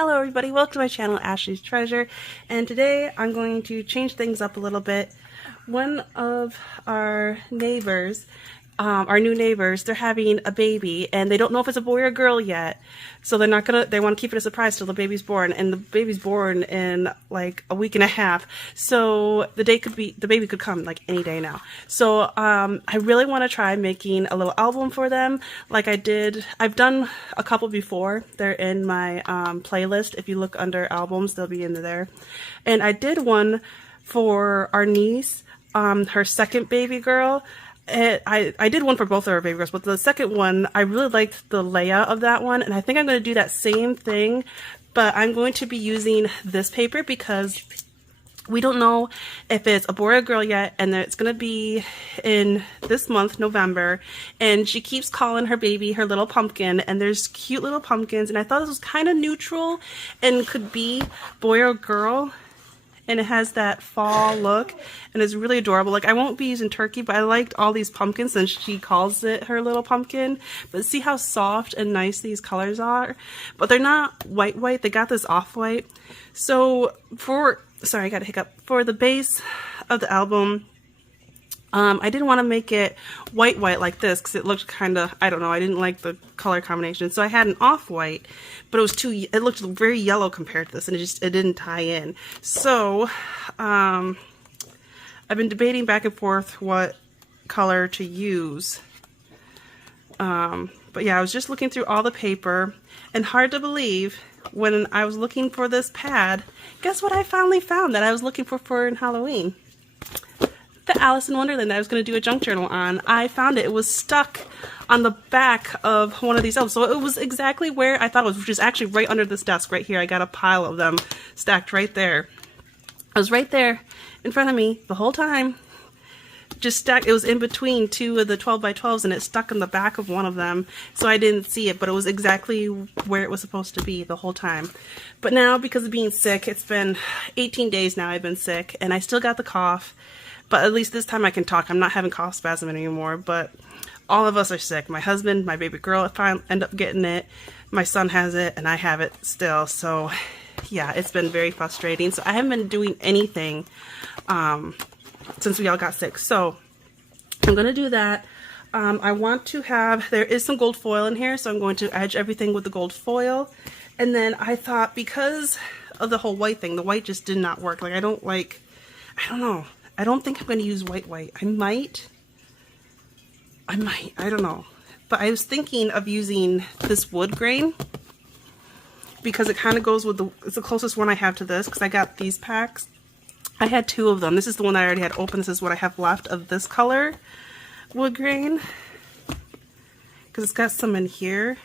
Hello everybody, welcome to my channel, Ashley's Treasure, and today I'm going to change things up a little bit. One of our neighbors, our new neighbors, they're having a baby and they don't know if it's a boy or girl yet, so they want to keep it a surprise till the baby's born, and the baby's born in like a week and a half, so the baby could come like any day now. So I really want to try making a little album for them like I've done a couple before. They're in my playlist. If you look under albums, they'll be in there. And I did one for our niece, her second baby girl. I did one for both of our baby girls, but the second one, I really liked the layout of that one, and I think I'm going to do that same thing, but I'm going to be using this paper because we don't know if it's a boy or girl yet, and it's going to be in this month, November, and she keeps calling her baby her little pumpkin, and there's cute little pumpkins, and I thought this was kind of neutral and could be boy or girl. And it has that fall look, and it's really adorable. Like, I won't be using turkey, but I liked all these pumpkins, and she calls it her little pumpkin. But see how soft and nice these colors are? But they're not white, they got this off-white. So sorry, I got a hiccup. For the base of the album, I didn't want to make it white like this because it looked kind of, I don't know, I didn't like the color combination. So I had an off-white, but it looked very yellow compared to this, and it didn't tie in. So I've been debating back and forth what color to use. But yeah, I was just looking through all the paper, and hard to believe, when I was looking for this pad, guess what I finally found that I was looking for in Halloween? The Alice in Wonderland that I was going to do a junk journal on. I found it. It was stuck on the back of one of these albums. So it was exactly where I thought it was, which is actually right under this desk right here. I got a pile of them stacked right there. It was right there in front of me the whole time. Just stacked. It was in between two of the 12 by 12s, and it stuck in the back of one of them. So I didn't see it, but it was exactly where it was supposed to be the whole time. But now, because of being sick, it's been 18 days now I've been sick, and I still got the cough. But at least this time I can talk. I'm not having cough spasm anymore, but all of us are sick. My husband, my baby girl, if I end up getting it, my son has it, and I have it still. So yeah, it's been very frustrating. So I haven't been doing anything since we all got sick. So I'm going to do that. I want to there is some gold foil in here, so I'm going to edge everything with the gold foil. And then I thought, because of the whole white thing, the white just did not work. Like, I don't know. I don't think I'm going to use white. I might, I don't know. But I was thinking of using this wood grain because it kind of goes with it's the closest one I have to this, because I got these packs. I had two of them. This is the one that I already had open. This is what I have left of this color wood grain, because it's got some in here,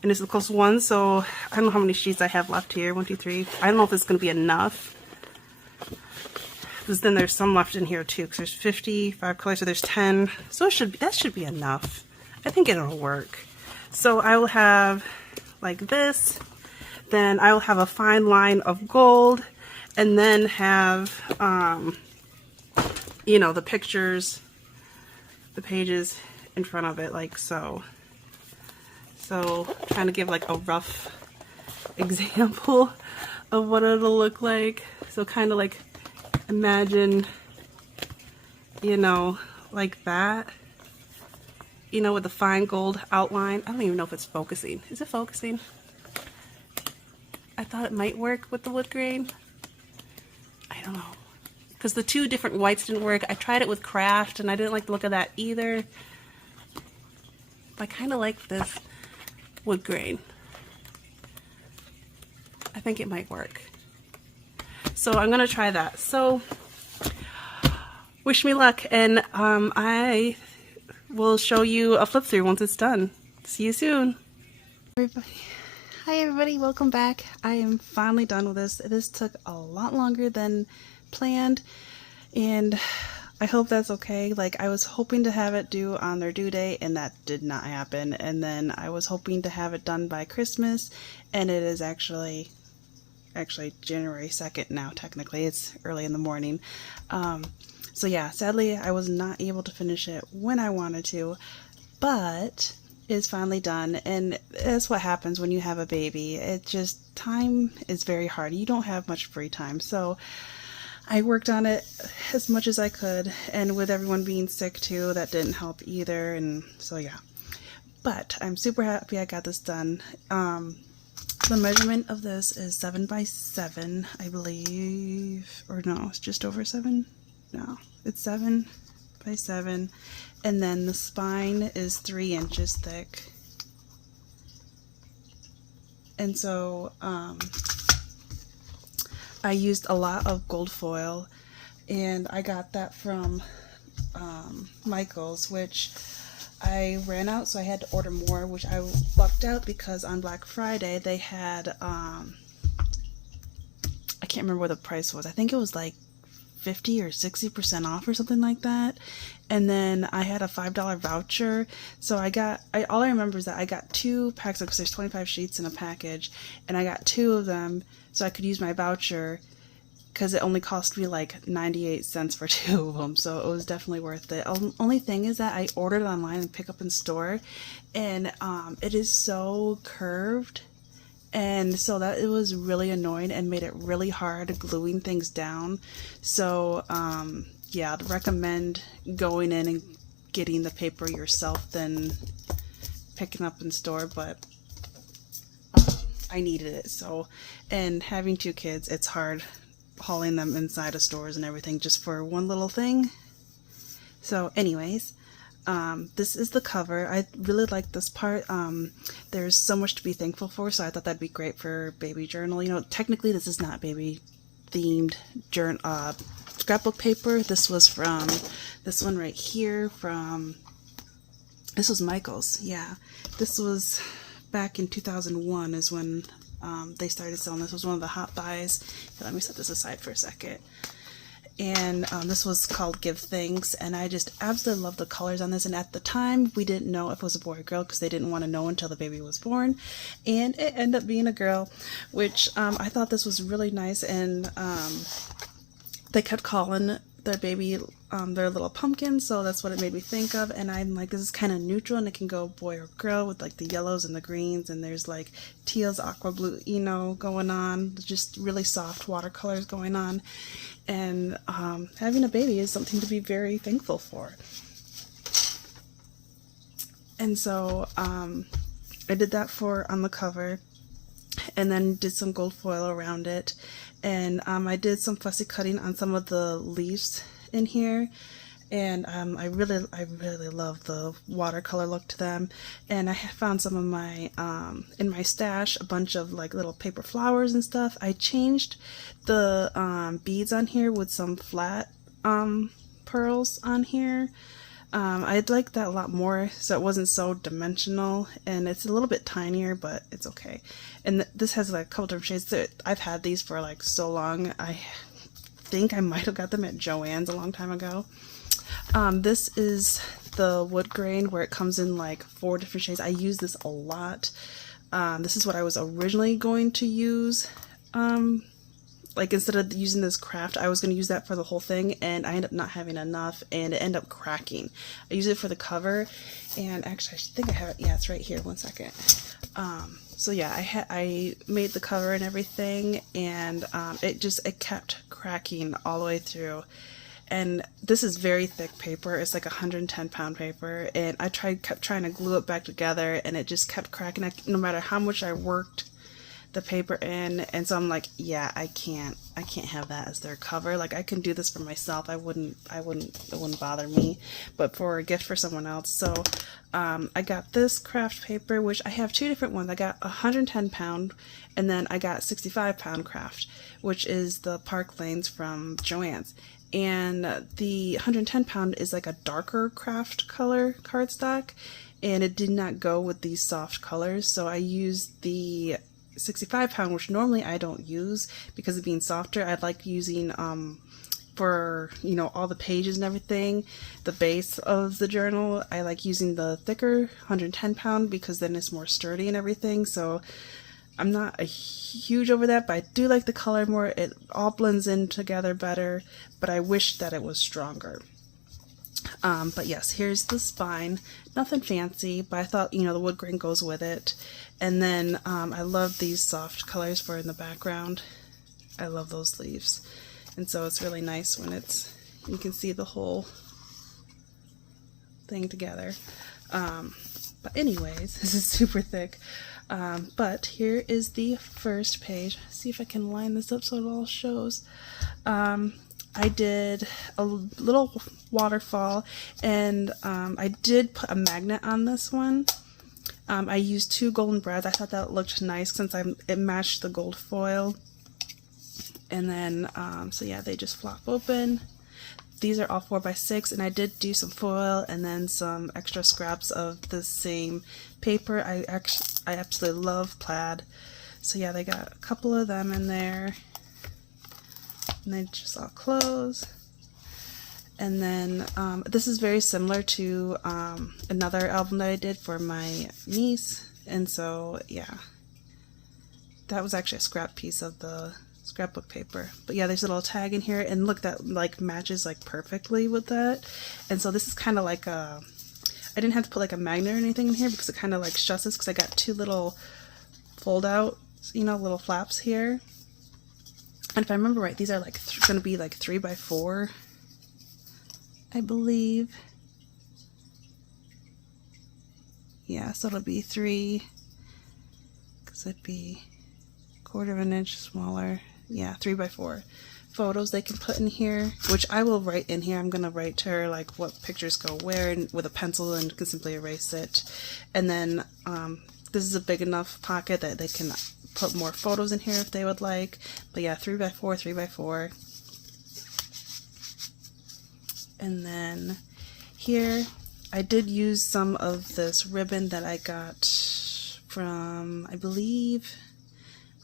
and it's the closest one. So I don't know how many sheets I have left here. 1, 2, 3. I don't know if it's going to be enough. Then there's some left in here too, because there's 55 colors, so there's 10, so that should be enough. I think it'll work. So I will have like this, then I will have a fine line of gold, and then have you know, the pictures, the pages in front of it, like so. So trying to give like a rough example of what it'll look like. So kind of like, imagine, you know, like that, you know, with the fine gold outline. I don't even know if it's focusing. Is it focusing? I thought it might work with the wood grain. I don't know, because the two different whites didn't work. I tried it with craft, and I didn't like the look of that either. But I kind of like this wood grain. I think it might work. So I'm going to try that. So wish me luck, and I will show you a flip through once it's done. See you soon. Hi everybody, welcome back. I am finally done with this. This took a lot longer than planned, and I hope that's okay. Like, I was hoping to have it due on their due date, and that did not happen. And then I was hoping to have it done by Christmas, and it is actually January 2nd now. Technically it's early in the morning. So yeah, sadly I was not able to finish it when I wanted to, but is finally done, and that's what happens when you have a baby. It just, time is very hard. You don't have much free time, so I worked on it as much as I could, and with everyone being sick too, that didn't help either, and so yeah. But I'm super happy I got this done. The measurement of this is 7 by 7, I believe, or no, it's just over 7. No, it's 7 by 7, and then the spine is 3 inches thick. And so I used a lot of gold foil, and I got that from Michaels, which I ran out, so I had to order more, which I lucked out because on Black Friday they had, I can't remember what the price was. I think it was like 50 or 60% off or something like that. And then I had a $5 voucher. So all I remember is that I got 2 packs, because there's 25 sheets in a package, and I got 2 of them so I could use my voucher, because it only cost me like 98 cents for 2 of them, so it was definitely worth it. Only thing is that I ordered it online and pick up in store, and it is so curved, and so that it was really annoying and made it really hard gluing things down. So yeah, I'd recommend going in and getting the paper yourself than picking up in store, but I needed it. So, and having 2 kids, it's hard hauling them inside of stores and everything just for one little thing. So anyways, this is the cover. I really like this part. There's so much to be thankful for, so I thought that'd be great for baby journal. You know, technically this is not baby themed journal scrapbook paper. This was from this one right here, this was Michaels. Yeah, this was back in 2001 is when they started selling. This was one of the hot buys. Let me set this aside for a second. And this was called Give Thanks, and I just absolutely love the colors on this. And at the time, we didn't know if it was a boy or girl because they didn't want to know until the baby was born, and it ended up being a girl, which I thought this was really nice. And they kept calling their baby their little pumpkin, so that's what it made me think of. And I'm like, this is kind of neutral, and it can go boy or girl with like the yellows and the greens, and there's like teals, aqua blue, you know, going on, just really soft watercolors going on. And having a baby is something to be very thankful for. And so I did that on the cover, and then did some gold foil around it. And I did some fussy cutting on some of the leaves in here, and I really love the watercolor look to them. And I found some of my in my stash, a bunch of like little paper flowers and stuff. I changed the beads on here with some flat pearls on here. I'd like that a lot more, so it wasn't so dimensional, and it's a little bit tinier, but it's okay. And this has like a couple different shades. I've had these for like so long. I think I might have got them at Joann's a long time ago. This is the wood grain, where it comes in like 4 different shades. I use this a lot. This is what I was originally going to use. Like, instead of using this craft, I was going to use that for the whole thing, and I ended up not having enough, and it ended up cracking. I use it for the cover, and actually, I think I have it. Yeah, it's right here. One second. So yeah, I made the cover and everything, and it kept cracking all the way through. And this is very thick paper. It's like 110-pound paper, and I kept trying to glue it back together, and it just kept cracking. No matter how much I worked the paper in, and so I'm like, yeah, I can't have that as their cover. Like, I can do this for myself. It wouldn't bother me, but for a gift for someone else. So I got this craft paper, which I have 2 different ones. I got 110-pound, and then I got 65-pound craft, which is the Park Lanes from Joann's. And the 110-pound is like a darker craft color cardstock, and it did not go with these soft colors, so I used the 65-pound, which normally I don't use because of being softer. I like using for, you know, all the pages and everything, the base of the journal, I like using the thicker 110-pound because then it's more sturdy and everything. So I'm not a huge over that, but I do like the color more. It all blends in together better, but I wish that it was stronger. But yes, here's the spine. Nothing fancy, but I thought, you know, the wood grain goes with it. And then I love these soft colors for in the background. I love those leaves. And so it's really nice when it's, you can see the whole thing together. But anyways, this is super thick. But here is the first page. See if I can line this up so it all shows. I did a little waterfall, and I did put a magnet on this one. I used 2 golden brads. I thought that looked nice since it matched the gold foil. And then, so yeah, they just flop open. These are all 4x6, and I did do some foil and then some extra scraps of the same paper. I absolutely love plaid. So yeah, they got a couple of them in there. And they just all close. And then this is very similar to another album that I did for my niece. And so yeah, that was actually a scrap piece of the scrapbook paper. But yeah, there's a little tag in here, and look, that like matches like perfectly with that. And so this is kind of like a, I didn't have to put like a magnet or anything in here because it kind of like shuts this, because I got 2 little fold out, you know, little flaps here. And if I remember right, these are like going to be like 3x4, I believe. Yeah, so it'll be 3, because it'd be 1/4 inch smaller. Yeah, 3x4 photos they can put in here, which I will write in here. I'm going to write to her like what pictures go where, and with a pencil, and can simply erase it. And then this is a big enough pocket that they can put more photos in here if they would like. But yeah, 3x4, 3x4. And then here I did use some of this ribbon that I got from, I believe,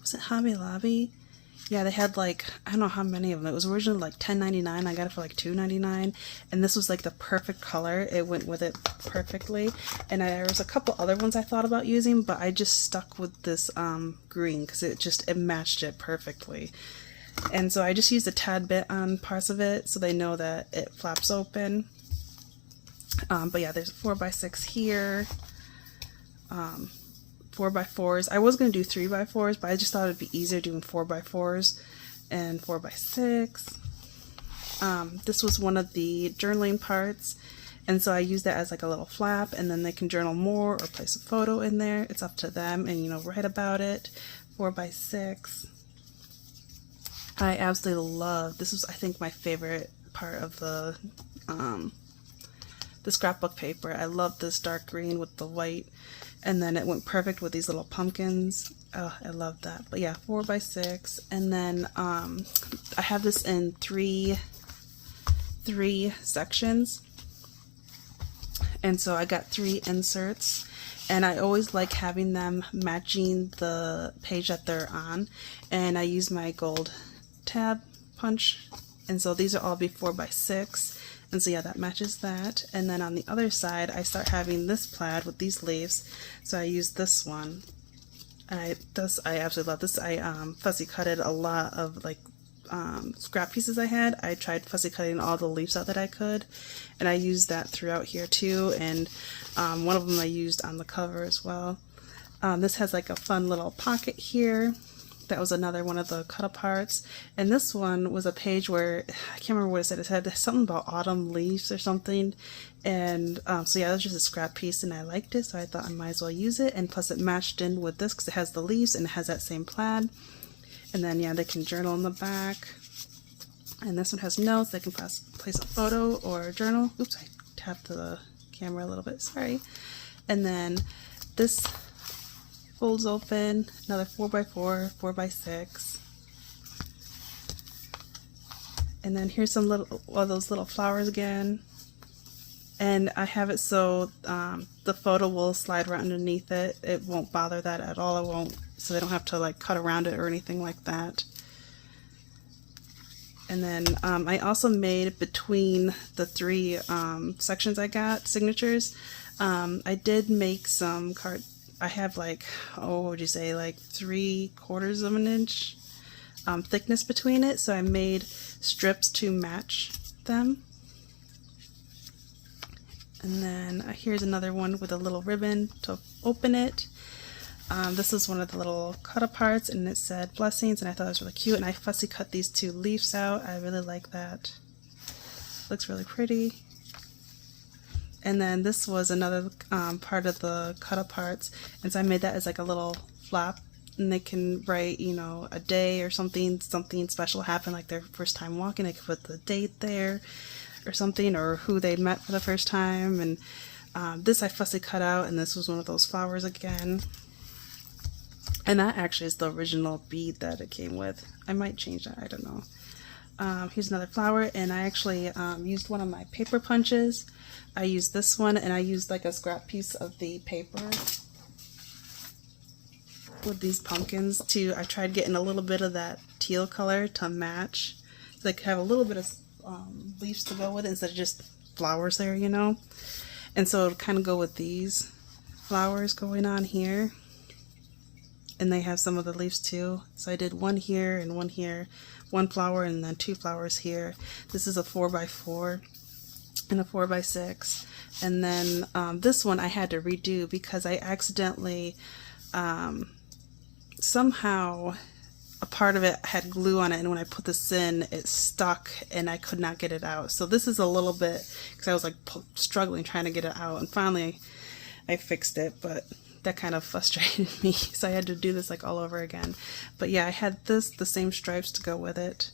was it Hobby Lobby? Yeah, they had like, I don't know how many of them. It was originally like $10.99. I got it for like $2.99, and this was like the perfect color. It went with it perfectly. And there was a couple other ones I thought about using, but I just stuck with this green because it matched it perfectly. And so I just used a tad bit on parts of it so they know that it flaps open. But yeah, there's 4x6 here. 4x4s. I was going to do 3x4s, but I just thought it'd be easier doing 4x4s and 4x6. This was one of the journaling parts, and so I used that as like a little flap, and then they can journal more or place a photo in there. It's up to them, and you know, write about it. 4x6. I absolutely love this. Was, I think, my favorite part of the scrapbook paper. I love this dark green with the white. And then it went perfect with these little pumpkins. Oh, I love that. But yeah, 4x6. And then I have this in three sections. And so I got 3 inserts. And I always like having them matching the page that they're on. And I use my gold tab punch. And so these are all be 4x6. And so yeah, that matches that. And then on the other side, I start having this plaid with these leaves. So I use this one. I absolutely love this. I fussy cutted a lot of like scrap pieces I had. I tried fussy cutting all the leaves out that I could, and I used that throughout here too. And one of them I used on the cover as well. This has like a fun little pocket here. That was another one of the cut aparts. And this one was a page where, I can't remember what it said. It said something about autumn leaves or something. And so yeah, that was just a scrap piece, and I liked it, so I thought I might as well use it. And plus it matched in with this because it has the leaves and it has that same plaid. And then yeah, they can journal in the back. And this one has notes. They can place a photo or journal. Oops, I tapped the camera a little bit, sorry. And then this folds open, another 4x4, 4x6. And then here's some little of those little flowers again. And I have it so the photo will slide right underneath it. It won't bother that at all. It won't, so they don't have to like cut around it or anything like that. And then I also made, between the 3 sections I got, signatures, I did make some I have like, oh, what would you say, like 3/4 of an inch thickness between it. So I made strips to match them. And then here's another one with a little ribbon to open it. This is one of the little cut aparts, and it said blessings, and I thought it was really cute, and I fussy cut these two leaves out. I really like that. Looks really pretty. And then this was another part of the cut aparts, and so I made that as like a little flap, and they can write, you know, a day or something special happened, like their first time walking. They could put the date there or something, or who they met for the first time. And this I fussy cut out, and this was one of those flowers again. And that actually is the original bead that it came with. I might change that, I don't know. Here's another flower, and I actually used one of my paper punches. I used this one, and I used like a scrap piece of the paper with these pumpkins too. I tried getting a little bit of that teal color to match, so I could have a little bit of leaves to go with it instead of just flowers there, you know. And so it'll kind of go with these flowers going on here. And they have some of the leaves too. So I did one here and one here, one flower and then two flowers here. This is a 4x4 and a 4x6. And then this one I had to redo because I accidentally, somehow a part of it had glue on it, and when I put this in, it stuck and I could not get it out. So this is a little bit, because I was like struggling trying to get it out, and finally I fixed it, but that kind of frustrated me, so I had to do this like all over again. But yeah, I had the same stripes to go with it.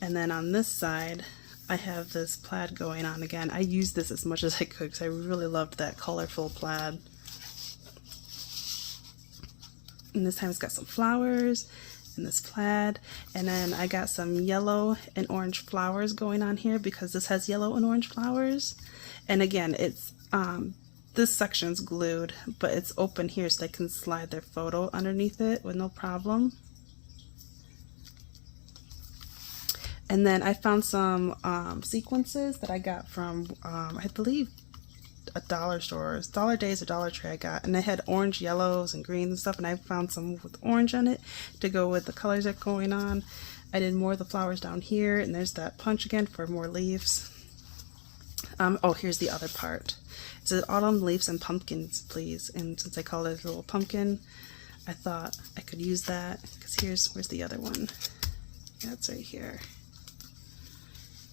And then on this side I have this plaid going on again. I used this as much as I could because I really loved that colorful plaid. And this time it's got some flowers and this plaid, and then I got some yellow and orange flowers going on here because this has yellow and orange flowers. And again, it's this section's glued, but it's open here so they can slide their photo underneath it with no problem. And then I found some sequences that I got from, I believe, a dollar store, Dollar Days or Dollar Tree I got, and they had orange, yellows, and greens and stuff, and I found some with orange on it to go with the colors that are going on. I did more of the flowers down here, and there's that punch again for more leaves. Oh, here's the other part. It says autumn leaves and pumpkins, please. And since I called it a little pumpkin, I thought I could use that, because where's the other one? That's right here.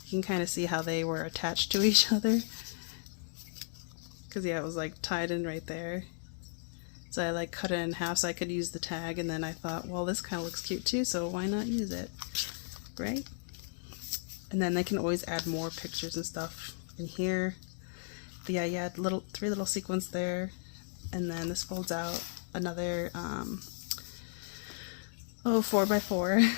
You can kind of see how they were attached to each other. Because yeah, it was like tied in right there. So I like cut it in half so I could use the tag, and then I thought, well, this kind of looks cute too, so why not use it, right? And then they can always add more pictures and stuff in here. But yeah, you had three little sequins there, and then this folds out another 4x4,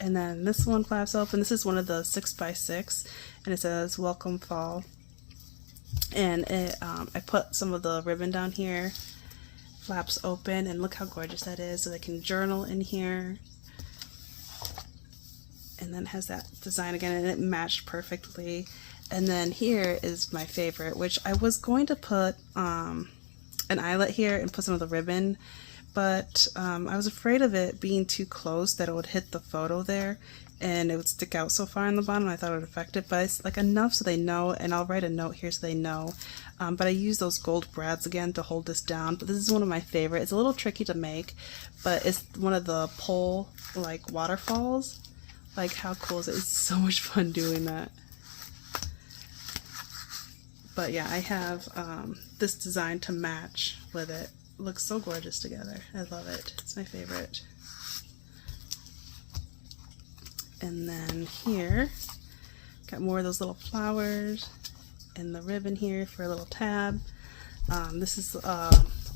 and then this one flaps open. This is one of the 6x6, and it says welcome fall. And I put some of the ribbon down here, flaps open, and look how gorgeous that is. So they can journal in here, and then it has that design again, and it matched perfectly. And then here is my favorite, which I was going to put an eyelet here and put some of the ribbon, but I was afraid of it being too close, that it would hit the photo there and it would stick out so far on the bottom. I thought it would affect it, but it's like enough so they know, and I'll write a note here so they know. But I use those gold brads again to hold this down. But this is one of my favorite. It's a little tricky to make, but it's one of the pole like waterfalls. Like, how cool is it? It's so much fun doing that. But yeah, I have this design to match with it. It looks so gorgeous together. I love it. It's my favorite. And then here, got more of those little flowers and the ribbon here for a little tab. This is,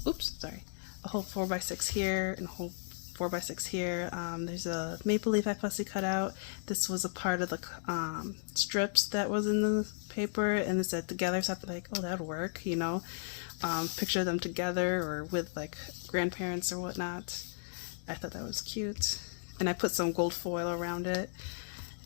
oops, sorry, a whole 4x6 here and a whole 4x6 here. There's a maple leaf I fussy cut out. This was a part of the strips that was in the paper, and it said together, so I thought like, oh, that'd work, you know. Picture them together or with like grandparents or whatnot. I thought that was cute. And I put some gold foil around it.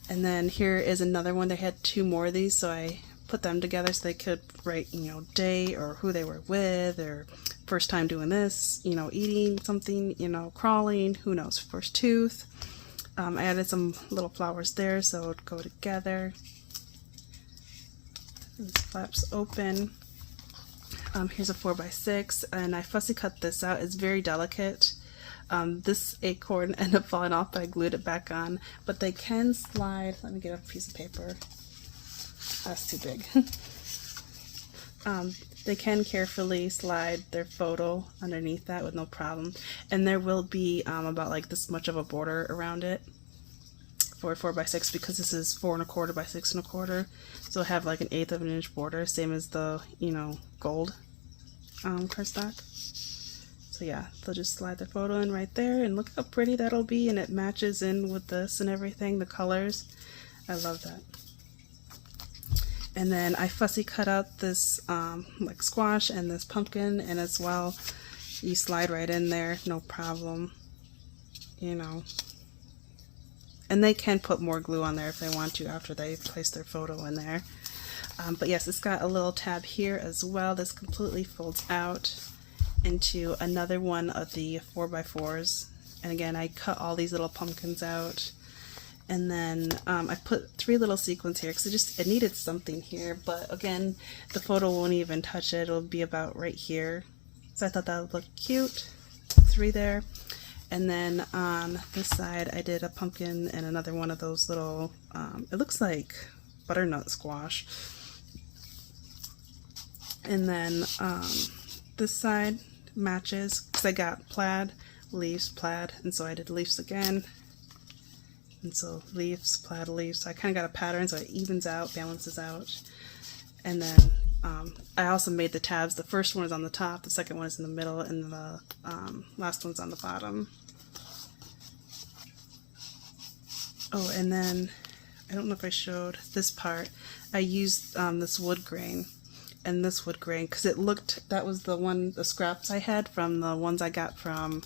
And then here is another one. They had two more of these, so I put them together so they could write, you know, day or who they were with, or first time doing this, you know, eating something, you know, crawling, who knows, first tooth. I added some little flowers there so it would go together. This flaps open. Here's a 4x6, and I fussy cut this out. It's very delicate. This acorn ended up falling off, but I glued it back on. But they can slide. Let me get a piece of paper. That's too big. They can carefully slide their photo underneath that with no problem. And there will be about like this much of a border around it for a 4x6, because this is 4 1/4 by 6 1/4. So I have like an 1/8 of an inch border, same as the, you know, gold cardstock. So yeah, they'll just slide their photo in right there, and look how pretty that'll be, and it matches in with this and everything, the colors. I love that. And then I fussy cut out this like squash and this pumpkin, and as well, you slide right in there, no problem, you know. And they can put more glue on there if they want to after they place their photo in there. But yes, it's got a little tab here as well. This completely folds out into another one of the 4x4s. And again, I cut all these little pumpkins out. And then I put 3 little sequins here because it needed something here. But again, the photo won't even touch it. It'll be about right here. So I thought that would look cute. 3 there. And then on this side, I did a pumpkin and another one of those little, it looks like butternut squash. And then this side matches, because I got plaid, leaves, plaid, and so I did leaves again. And so leaves, plaid, leaves. So I kind of got a pattern, so it evens out, balances out. And then I also made the tabs. The first one is on the top, the second one is in the middle, and the last one's on the bottom. Oh, and then, I don't know if I showed this part, I used this wood grain, and this wood grain, because it looked, that was the scraps I had from the ones I got from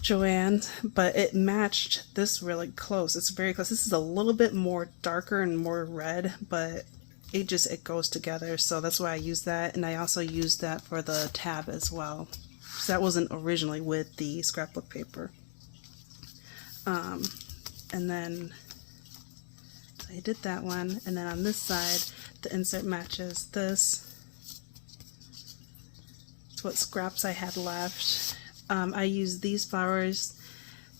Joann's, but it matched this really close. It's very close. This is a little bit more darker and more red, but it goes together, so that's why I used that. And I also used that for the tab as well, so that wasn't originally with the scrapbook paper. And then I did that one, and then on this side the insert matches this. It's what scraps I had left. I used these flowers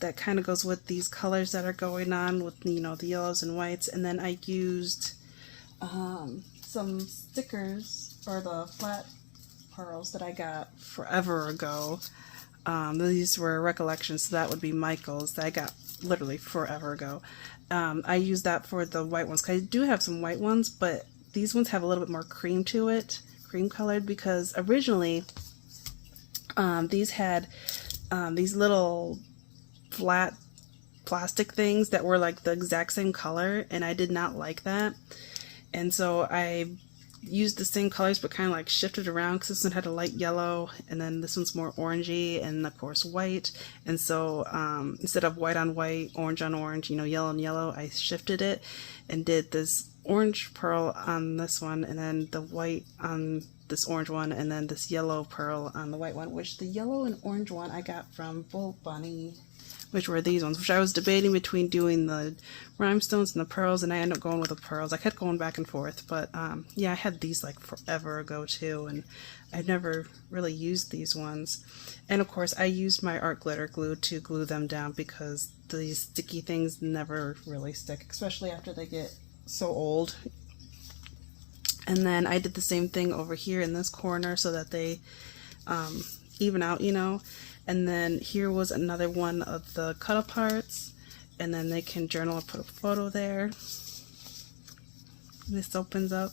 that kind of goes with these colors that are going on with, you know, the yellows and whites, and then I used some stickers, or the flat pearls that I got forever ago. These were recollections, so that would be Michael's, that I got literally forever ago. I used that for the white ones, because I do have some white ones, but these ones have a little bit more cream to it, cream colored, because originally these had these little flat plastic things that were like the exact same color, and I did not like that. And so I used the same colors but kind of like shifted around, because this one had a light yellow, and then this one's more orangey, and of course white. And so instead of white on white, orange on orange, you know, yellow on yellow, I shifted it and did this orange pearl on this one, and then the white on this orange one, and then this yellow pearl on the white one, which the yellow and orange one I got from Bull Bunny, which were these ones, which I was debating between doing the rhinestones and the pearls, and I ended up going with the pearls. I kept going back and forth, but yeah, I had these like forever ago too, and I've never really used these ones. And of course I used my art glitter glue to glue them down, because these sticky things never really stick, especially after they get so old. And then I did the same thing over here in this corner so that they even out, you know. And then here was another one of the cut aparts, and then they can journal or put a photo there. This opens up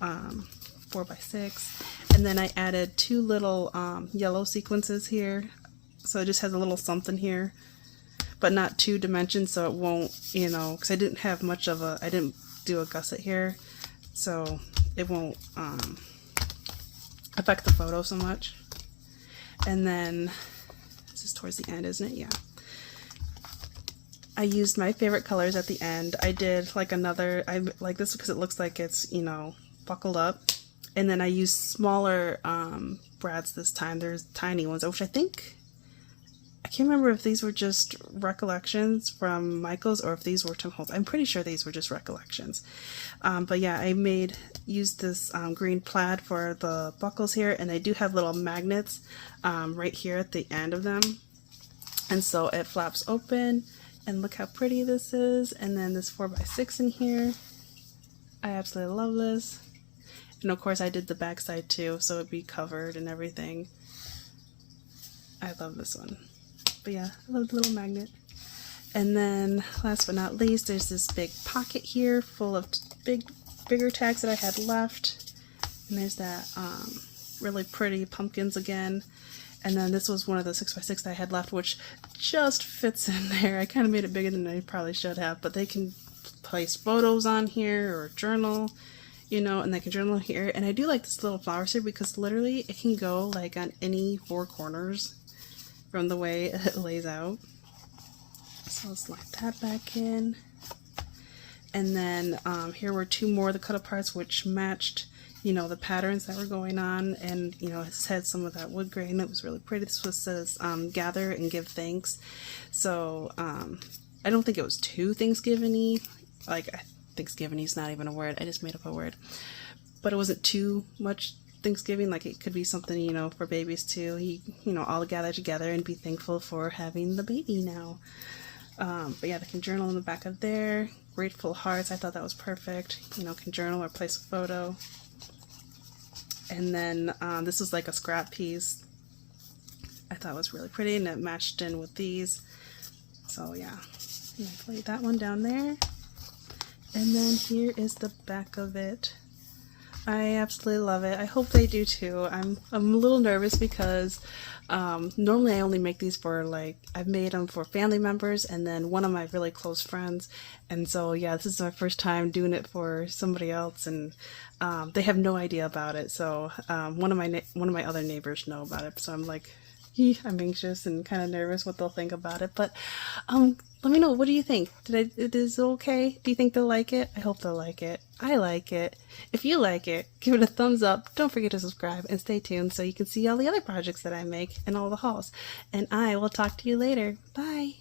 4x6, and then I added 2 little yellow sequences here, so it just has a little something here, but not 2 dimensions, so it won't, you know, because I didn't have much of a, I didn't do a gusset here, so it won't affect the photo so much. And then this is towards the end, isn't it? Yeah. I used my favorite colors at the end. I did like another, I like this because it looks like it's, you know, buckled up. And then I used smaller brads this time. There's tiny ones, which I think, I can't remember if these were just recollections from Michael's or if these were Tim Holtz. I'm pretty sure these were just recollections. But yeah, I used this green plaid for the buckles here, and they do have little magnets right here at the end of them. And so it flaps open, and look how pretty this is. And then this 4x6 in here. I absolutely love this. And of course I did the back side too, so it'd be covered and everything. I love this one. But yeah, I love the little magnet. And then last but not least, there's this big pocket here full of bigger tags that I had left. And there's that really pretty pumpkins again. And then this was one of the 6x6 that I had left, which just fits in there. I kind of made it bigger than I probably should have, but they can place photos on here or journal, you know, and they can journal here. And I do like this little flowers here because literally it can go like on any four corners from the way it lays out. So let's slide that back in. And then here were two more of the cut aparts which matched, you know, the patterns that were going on, and you know, it had some of that wood grain that was really pretty. This was says gather and give thanks. So I don't think it was too Thanksgiving-y. Like, Thanksgiving is not even a word. I just made up a word. But it wasn't too much Thanksgiving. Like, it could be something, you know, for babies too. You know, all gather together and be thankful for having the baby now. But yeah, they can journal in the back of there. Grateful hearts. I thought that was perfect. You know, can journal or place a photo. And then this was like a scrap piece. I thought it was really pretty, and it matched in with these. So yeah, and I laid that one down there. And then here is the back of it. I absolutely love it. I hope they do too. I'm a little nervous because normally I only make these for, like, I've made them for family members and then one of my really close friends. And so yeah, this is my first time doing it for somebody else, and they have no idea about it. So one of my other neighbors know about it. So I'm like, I'm anxious and kind of nervous what they'll think about it. But let me know, what do you think? Is it okay? Do you think they'll like it? I hope they'll like it. I like it. If you like it, give it a thumbs up. Don't forget to subscribe and stay tuned so you can see all the other projects that I make and all the hauls. And I will talk to you later. Bye.